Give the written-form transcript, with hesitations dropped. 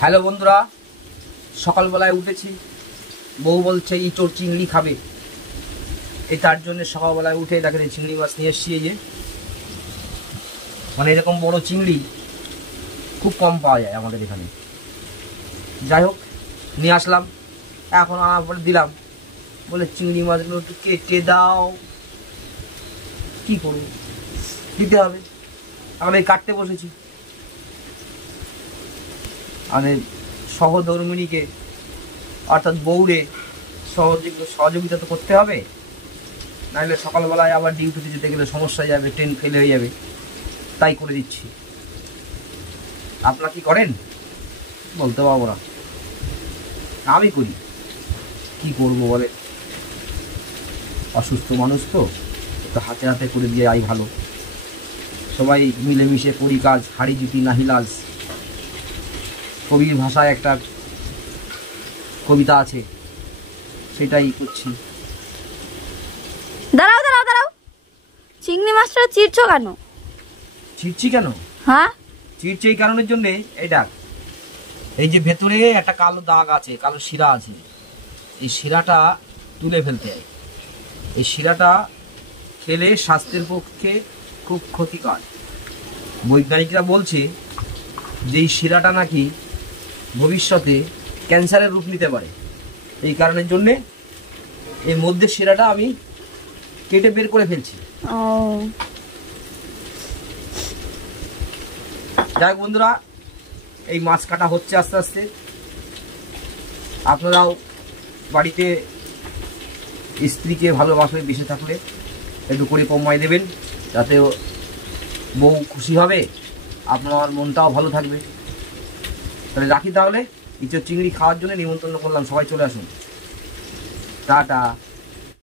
Hello বন্ধুরা, সকালবেলায় উঠেছি, বউ বলছে ইঁচড় চিংড়ি খাবে। এই তার জন্য সকালবেলায় উঠে দেখেন চিংড়ি মাছ নিয়ে এসছি। এই যে মানে এরকম বড় চিংড়ি খুব কম পাওয়া যায় আমাদের এখানে। যাই হোক, নিয়ে আসলাম। এখন আনার পরে দিলাম, বলে চিংড়ি মাছগুলো একটু কেটে দাও। কি করবো, দিতে হবে। আমরা এই কাটতে বসেছি। আমাদের সহধর্মিণীকে অর্থাৎ বউরে সহযোগিতা তো করতে হবে, নাহলে সকালবেলায় আবার ডিউটিতে যেতে গেলে সমস্যা হয়ে যাবে, ট্রেন ফেল হয়ে যাবে। তাই করে দিচ্ছি। আপনারা কি করেন বলতে পারবো না, আমি করি। কি করব বলে, অসুস্থ মানুষ তো, একটু হাতে হাতে করে দিয়ে আই ভালো। সবাই মিলেমিশে করি কাজ, হাড়ি জুটি নাহি লাজ। কবির ভাষায় একটা কবিতা আছে, সেটাই করছি। দাঁড়াও দাঁড়াও দাঁড়াও, চিংড়ি মাছটা চিরছো কেন? চিরছি কেন? হ্যাঁ, চিরছি এই কারণের জন্যে, এইটা এই যে ভেতরে একটা কালো দাগ আছে, কালো শিরা আছে, এই শিরাটা তুলে ফেলতে হয়। এই শিরাটা খেলে স্বাস্থ্যের পক্ষে খুব ক্ষতিকর। বৈজ্ঞানিকরা বলছে যে এই শিরাটা নাকি ভবিষ্যতে ক্যান্সারের রূপ নিতে পারে। এই কারণের জন্যে এর মধ্যে শিরাটা আমি কেটে বের করে ফেলছি। যাই হোক বন্ধুরা, এই মাছ কাটা হচ্ছে আস্তে আস্তে। আপনারাও বাড়িতে স্ত্রীকে ভালোবাসবে, বেঁচে থাকলে একটু করে কমাই দেবেন, যাতে বউ খুশি হবে, আপনার মনটাও ভালো থাকবে। তাহলে রাখি, তাহলে ইঁচড় চিংড়ি খাওয়ার জন্য নিমন্ত্রণ করলাম, সবাই চলে আসুন। টাটা।